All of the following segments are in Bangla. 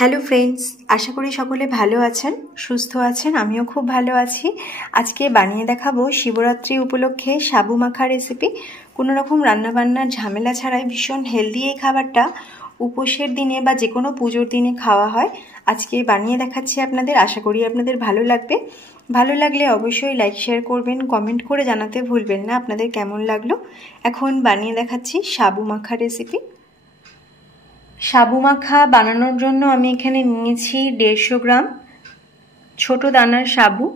হ্যালো ফ্রেন্ডস, আশা করি সকলে ভালো আছেন, সুস্থ আছেন। আমিও খুব ভালো আছি। আজকে বানিয়ে দেখাবো শিবরাত্রি উপলক্ষে সাবু মাখা রেসিপি। কোনো রকম রান্নাবান্নার ঝামেলা ছাড়াই ভীষণ হেলদি এই খাবারটা উপোসের দিনে বা যে কোনো পুজোর দিনে খাওয়া হয়। আজকে বানিয়ে দেখাচ্ছি আপনাদের, আশা করি আপনাদের ভালো লাগবে। ভালো লাগলে অবশ্যই লাইক শেয়ার করবেন, কমেন্ট করে জানাতে ভুলবেন না আপনাদের কেমন লাগলো। এখন বানিয়ে দেখাচ্ছি সাবু মাখা রেসিপি। সাবু মাখা বানানোর জন্য আমি এখানে নিয়েছি 150 গ্রাম ছোট দানার সাবু।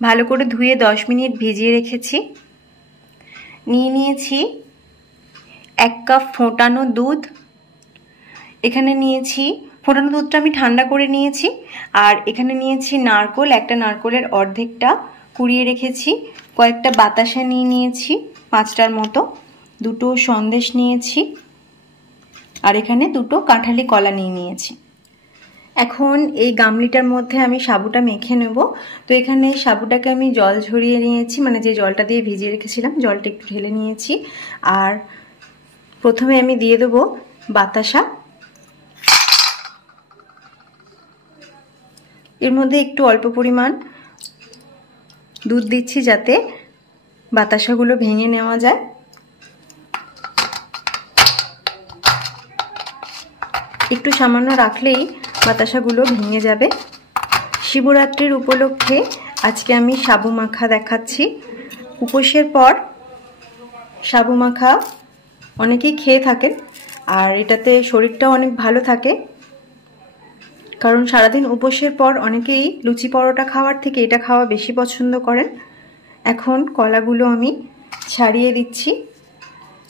ভালো করে ধুয়ে 10 মিনিট ভিজিয়ে রেখেছি। নিয়েছি 1 কাপ ফোটানো দুধ। এখানে নিয়েছি ফোটানো দুধটা আমি ঠান্ডা করে নিয়েছি। আর এখানে নিয়েছি নারকোল, একটা নারকোলের অর্ধেকটা কুড়িয়ে রেখেছি। কয়েকটা বাতাসা নিয়েছি 5টার মতো। 2টো সন্দেশ নিয়েছি। আর এখানে 2টো কাঁঠালি কলা নিয়েছি। এখন এই গামলিটার মধ্যে আমি সাবুটা মেখে নেব। তো এখানে সাবুটাকে আমি জল ঝরিয়ে নিয়েছি, মানে যে জলটা দিয়ে ভিজিয়ে রেখেছিলাম জলটা একটু ঢেলে নিয়েছি। আর প্রথমে আমি দিয়ে দেবো বাতাসা। এর মধ্যে একটু অল্প পরিমাণ দুধ দিচ্ছি যাতে বাতাসাগুলো ভেঙে নেওয়া যায়। একটু সামান্য রাখলেই বাতাসাগুলো ভেঙে যাবে। শিবরাত্রির উপলক্ষে আজকে আমি সাবু মাখা দেখাচ্ছি। উপোসের পর সাবু মাখা অনেকেই খেয়ে থাকেন, আর এটাতে শরীরটাও অনেক ভালো থাকে। কারণ সারাদিন উপোসের পর অনেকেই লুচি পরোটা খাওয়ার থেকে এটা খাওয়া বেশি পছন্দ করেন। এখন কলাগুলো আমি ছাড়িয়ে দিচ্ছি।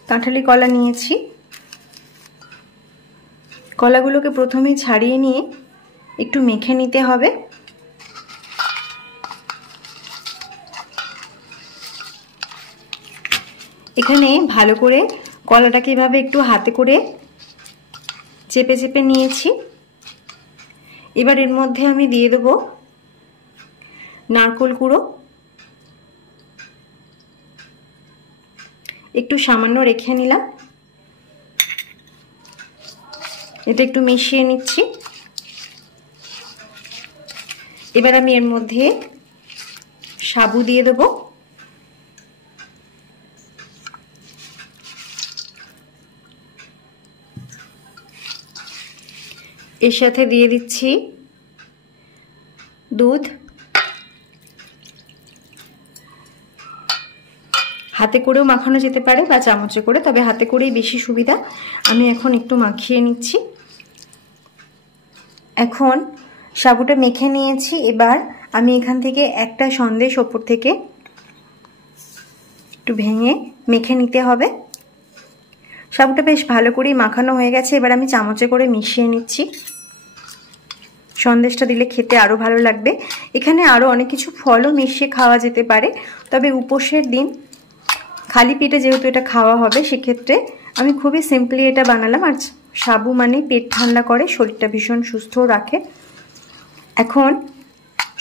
কাঁঠালি কলা নিয়েছি। কলাগুলোকে প্রথমেই ছাড়িয়ে নিয়ে একটু মেখে নিতে হবে। এখানে ভালো করে কলাটাকে এভাবে একটু হাতে করে চেপে চেপে নিয়েছি। এবার এর মধ্যে আমি দিয়ে দেব নারকেল কুড়ো। একটু সামান্য রেখে নিলাম। এটা একটু মিশিয়ে নিচ্ছি। এবার আমি এর মধ্যে সাবু দিয়ে দেব। এর সাথে দিয়ে দিচ্ছি দুধ। হাতে করেও মাখানো যেতে পারে বা চামচে করে, তবে হাতে করেই বেশি সুবিধা। আমি এখন একটু মাখিয়ে নিচ্ছি। এখন সাবুটা মেখে নিয়েছি। এবার আমি এখান থেকে একটা সন্দেশ ওপর থেকে একটু ভেঙে মেখে নিতে হবে। সাবুটা বেশ ভালো করেই মাখানো হয়ে গেছে। এবার আমি চামচে করে মিশিয়ে নিচ্ছি। সন্দেশটা দিলে খেতে আরো ভালো লাগবে। এখানে আরো অনেক কিছু ফলও মিশিয়ে খাওয়া যেতে পারে, তবে উপোসের দিন খালি পেটে যেহেতু এটা খাওয়া হবে সেক্ষেত্রে আমি খুবই সিম্পলি এটা বানালাম। আর সাবু মানে পেট ঠান্ডা করে, শরীরটা ভীষণ সুস্থ রাখে। এখন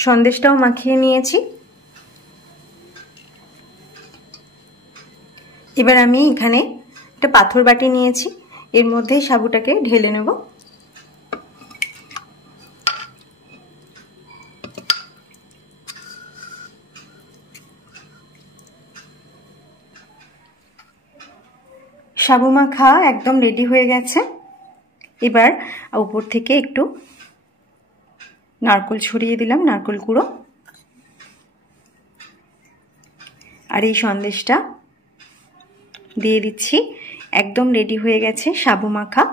সন্দেশটাও মাখিয়ে নিয়েছি। এবার আমি এখানে একটা পাথর বাটি নিয়েছি, এর মধ্যে সাবুটাকে ঢেলে নেব। সাবু মাখা একদম রেডি হয়ে গেছে। এবার উপর থেকে একটু নারকেল ছড়িয়ে দিলাম, নারকেল কুড়ো। আর এই সন্দেশটা দিয়ে দিচ্ছি। একদম রেডি হয়ে গেছে সাবু মাখা।